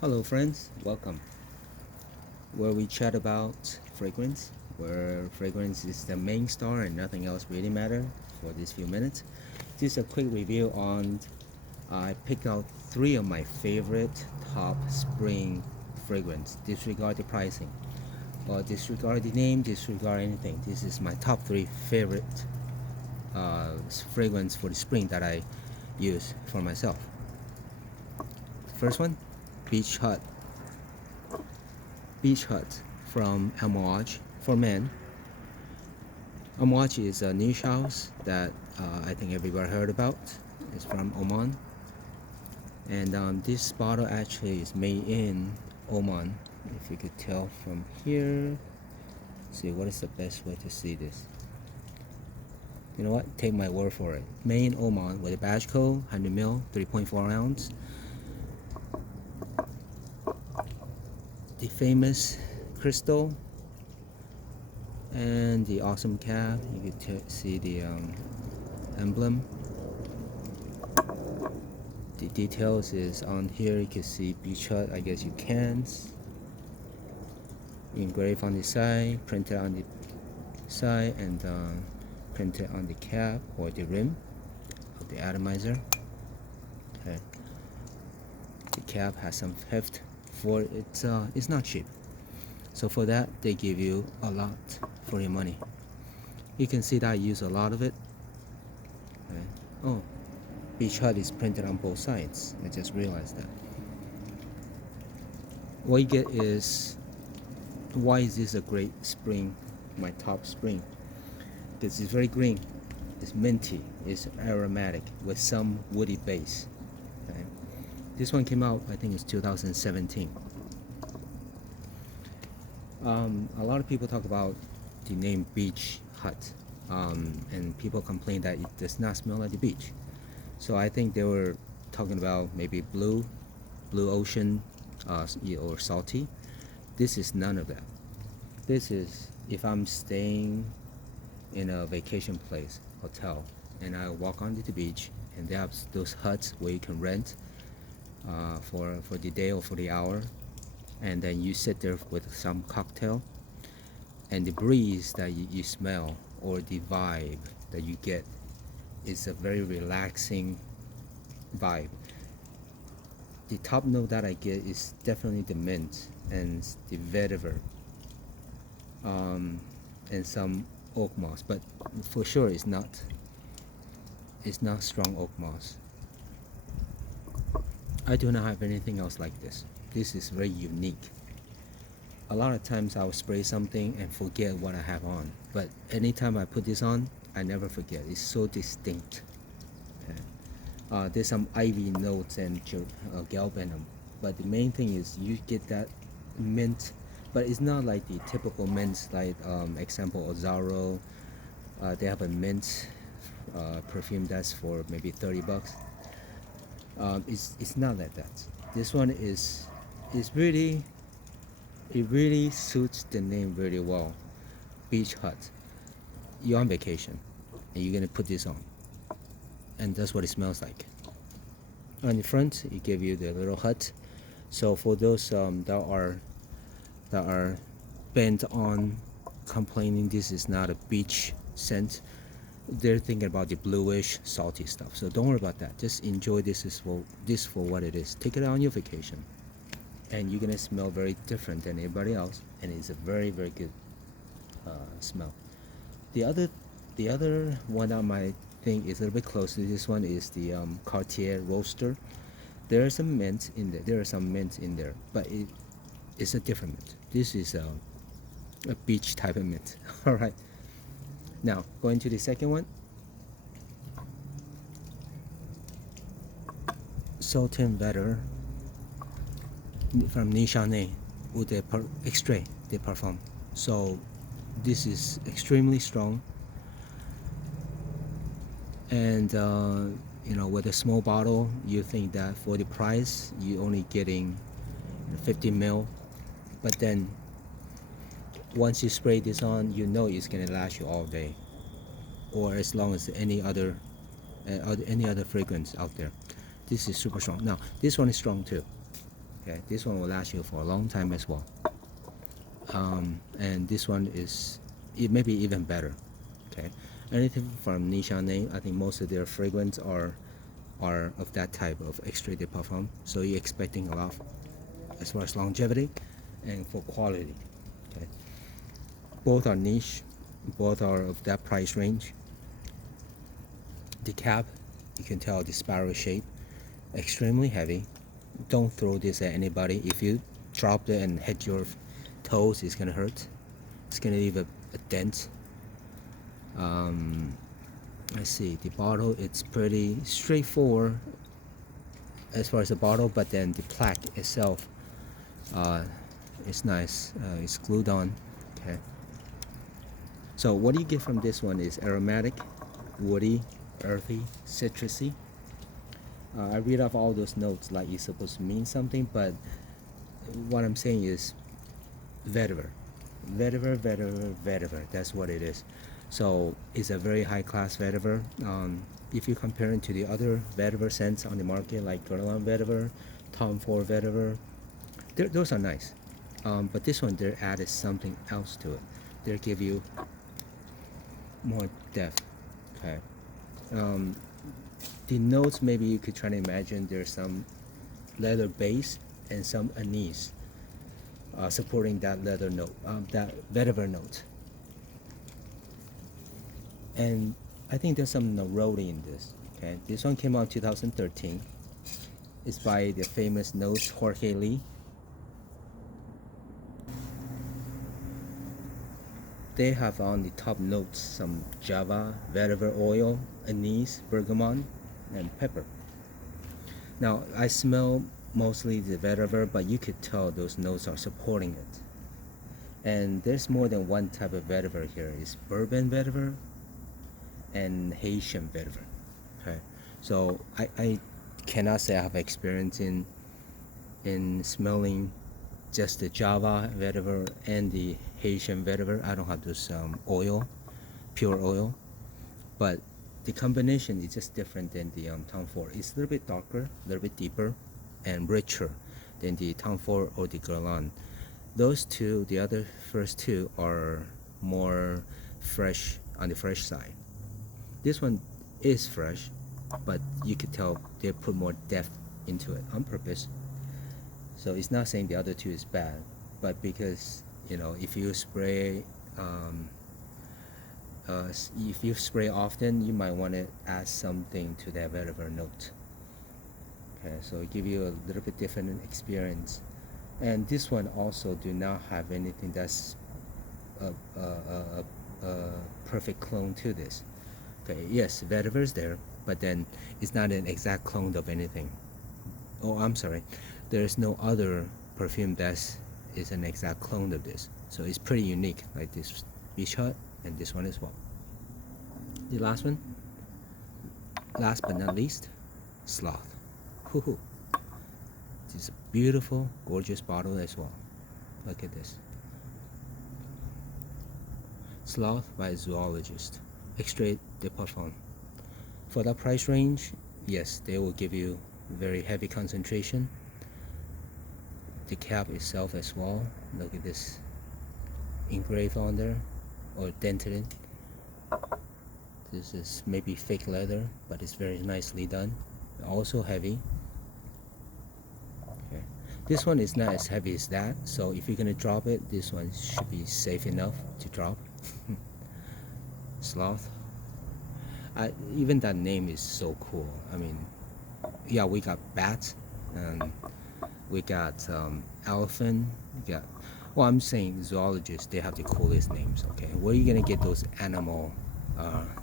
Hello friends, welcome. Where we chat about fragrance, where fragrance is the main star and nothing else really matter for these few minutes. Just a quick review on I picked out three of my favorite top spring fragrance. Disregard the pricing or disregard the name, disregard anything. This is my top three favorite fragrance for the spring that I use for myself. First one, Beach Hut. Beach Hut from Amouage for men. Amouage is a niche house that I think everybody heard about. It's from Oman, and this bottle actually is made in Oman. If you could tell from here, see what is the best way to see this. You know what? Take my word for it. Made in Oman with a badge code, 100 ml, 3.4 ounce. The famous crystal and the awesome cap. You can see the emblem. The details is on here. You can see Beach Hut. I guess you can. Engraved on the side, printed on the side, and printed on the cap or the rim of the atomizer. Okay. The cap has some heft for it's not cheap. So for that they give you a lot for your money. You can see that I use a lot of it. Okay. Oh, Beach Hut is printed on both sides. I just realized that. What you get is, why is this a great spring, my top spring? Because it's very green, it's minty, it's aromatic with some woody base. Okay. This one came out, I think it's 2017. A lot of people talk about the name Beach Hut, and people complain that it does not smell like the beach. So I think they were talking about maybe blue ocean, or salty. This is none of that. This is if I'm staying in a vacation place, hotel, and I walk onto the beach, and they have those huts where you can rent for the day or for the hour, and then you sit there with some cocktail, and the breeze that you smell or the vibe that you get is a very relaxing vibe. The top note that I get is definitely the mint and the vetiver, and some oak moss, but for sure it's not strong oak moss. I do not have anything else like this. This is very unique. A lot of times I'll spray something and forget what I have on, but anytime I put this on, I never forget. It's so distinct. Okay. There's some ivy notes and galbanum, but the main thing is you get that mint, but it's not like the typical mints like example Ozaro. They have a mint perfume that's for maybe 30 bucks. It's not like that. This one is really, it really suits the name really well. Beach Hut. You're on vacation and you're gonna put this on, and that's what it smells like. On the front it give you the little hut. So for those that are bent on complaining this is not a beach scent, they're thinking about the bluish salty stuff. So don't worry about that. Just enjoy this for what it is. Take it on your vacation, and you're gonna smell very different than everybody else, and it's a very very good smell. The other one that might think is a little bit close to this one is the Cartier Roaster. There are some mint in there. There are some mint in there, but it's a different mint. This is a beach type of mint. All right. Now going to the second one, Saltine Better from Nishané Eau de Extrait de Parfum. So this is extremely strong, and with a small bottle you think that for the price you only getting 50 ml, but then once you spray this on, you know it's gonna last you all day, or as long as any other fragrance out there. This is super strong. Now this one is strong too. Okay, this one will last you for a long time as well. And this one is it may be even better. Okay, anything from Nichane, I think most of their fragrance are of that type of extrait de parfum. So you're expecting a lot as far as longevity and for quality. Okay, both are niche, both are of that price range. The cap, you can tell the spiral shape, extremely heavy. Don't throw this at anybody. If you drop it and hit your toes, it's gonna hurt. It's gonna leave a dent. Let's see, the bottle, it's pretty straightforward as far as the bottle, but then the plaque itself is nice. It's glued on. Okay, so what you get from this one is aromatic, woody, earthy, citrusy. I read off all those notes like it's supposed to mean something, but what I'm saying is vetiver, vetiver. That's what it is. So it's a very high class vetiver. If you compare it to the other vetiver scents on the market, like Guerlain vetiver, Tom Ford vetiver, those are nice. But this one, they added something else to it. They give you more depth. Okay. The notes, maybe you could try to imagine there's some leather base and some anise supporting that leather note, that vetiver note. And I think there's some neroli in this. Okay, this one came out in 2013. It's by the famous nose Jorge Lee. They have on the top notes some Java, vetiver oil, anise, bergamot, and pepper. Now I smell mostly the vetiver, but you could tell those notes are supporting it. And there's more than one type of vetiver here. It's bourbon vetiver and Haitian vetiver. Okay, so I cannot say I have experience in smelling just the Java vetiver and the Haitian vetiver. I don't have this oil, pure oil, but the combination is just different than the Tom Ford. It's a little bit darker, a little bit deeper, and richer than the Tom Ford or the Guerlain. Those two, the other first two, are more fresh, on the fresh side. This one is fresh, but you could tell they put more depth into it on purpose. So it's not saying the other two is bad, but because if you spray often, you might want to add something to that vetiver note. Okay, so it give you a little bit different experience. And this one also do not have anything that's a perfect clone to this. Okay, yes, vetiver is there, but then it's not an exact clone of anything. Oh, I'm sorry, there's no other perfume that is an exact clone of this. So it's pretty unique, like this Beach Hut and this one as well. The last one, last but not least, Sloth. Hoo-hoo. This is a beautiful, gorgeous bottle as well. Look at this. Sloth by a zoologist. Extrait de parfum. For that price range, yes, they will give you very heavy concentration. The cap itself as well. Look at this engraved on there or dented in. This is maybe fake leather, but it's very nicely done. Also heavy. Okay. This one is not as heavy as that, so if you're gonna drop it, this one should be safe enough to drop. Sloth. Even that name is so cool. I mean, yeah, we got bats, and we got elephant. We got. Well, I'm saying zoologists, they have the coolest names. Okay, where are you gonna get those animal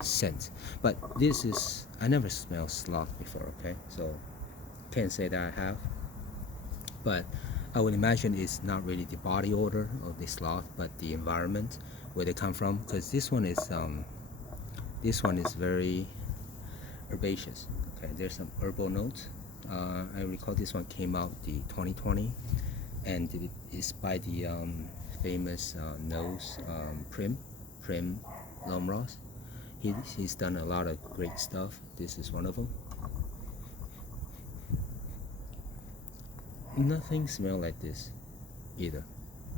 scents? But this is, I never smelled sloth before. Okay, so can't say that I have. But I would imagine it's not really the body odor of the sloth, but the environment where they come from. Because this one is very herbaceous. Okay, there's some herbal notes. I recall this one came out the 2020, and it is by the famous nose Prim Lomros. He's done a lot of great stuff. This is one of them. Nothing smell like this either.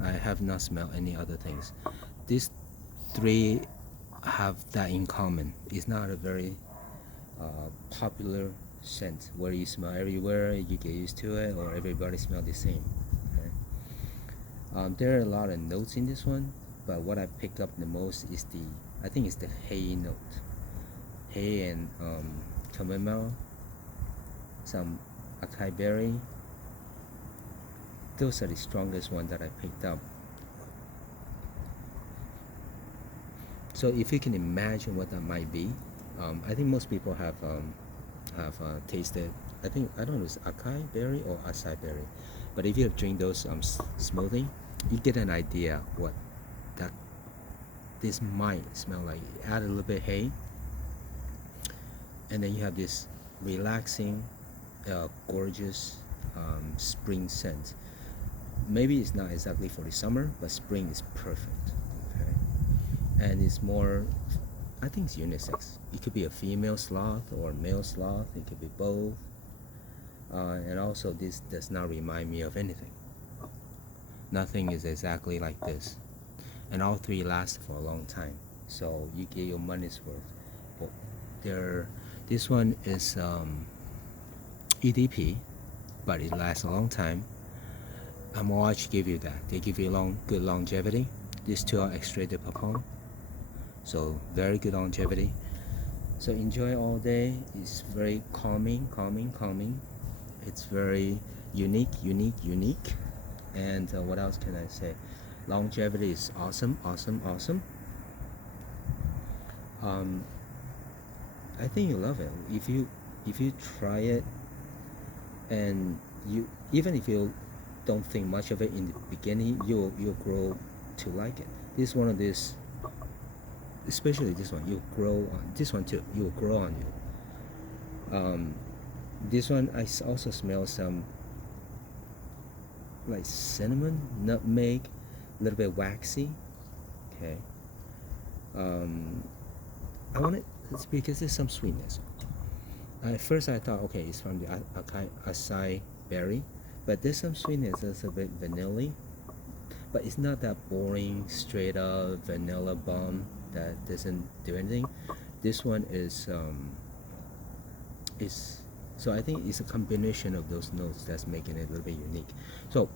I have not smelled any other things. These three have that in common. It's not a very popular scent where you smell everywhere, you get used to it, or everybody smell the same. Okay? There are a lot of notes in this one, but what I pick up the most is I think it's the hay note. Hay and chamomile, some acai berry. Those are the strongest ones that I picked up. So if you can imagine what that might be, I think most people have tasted. I don't know if it's acai berry or acai berry, but if you drink those smoothie, you get an idea what that this might smell like. Add a little bit of hay, and then you have this relaxing, gorgeous spring scent. Maybe it's not exactly for the summer, but spring is perfect. Okay, and it's more. I think it's unisex. It could be a female sloth or a male sloth. It could be both. And also, this does not remind me of anything. Nothing is exactly like this, and all three last for a long time. So you get your money's worth. But this one is EDP, but it lasts a long time. Amouage give you that. They give you good longevity. These two are extrait de pecan, so very good longevity. So enjoy all day. It's very calming. It's very unique. And what else can I say? Longevity is awesome. I think you love it if you try it, and you, even if you don't think much of it in the beginning, you'll grow to like it. This one of this, especially this one, you'll grow on. This one too, you'll grow on you. This one I also smell some like cinnamon, nutmeg, a little bit waxy. Okay. I want it. It's because there's some sweetness. At first I thought, okay, it's from the acai berry, but there's some sweetness. It's a bit vanilla, but it's not that boring, straight up vanilla bomb that doesn't do anything. This one is so I think it's a combination of those notes that's making it a little bit unique. So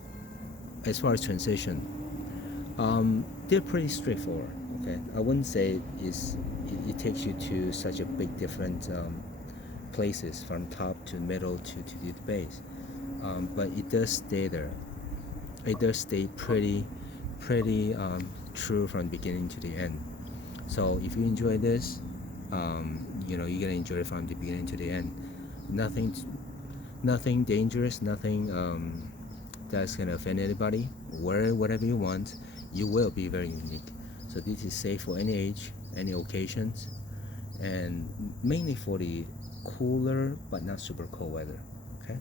as far as transition, they're pretty straightforward. Okay, I wouldn't say it takes you to such a big different places from top to middle to the base, but it does stay there. It does stay pretty true from beginning to the end. So if you enjoy this, you're gonna enjoy it from the beginning to the end. Nothing dangerous, nothing that's gonna offend anybody. Wear whatever you want. You will be very unique. So this is safe for any age, any occasions, and mainly for the cooler but not super cold weather. Okay.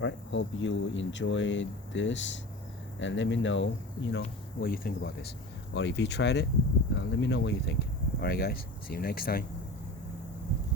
All right. Hope you enjoyed this, and let me know, what you think about this, or if you tried it, let me know what you think. All right, guys. See you next time.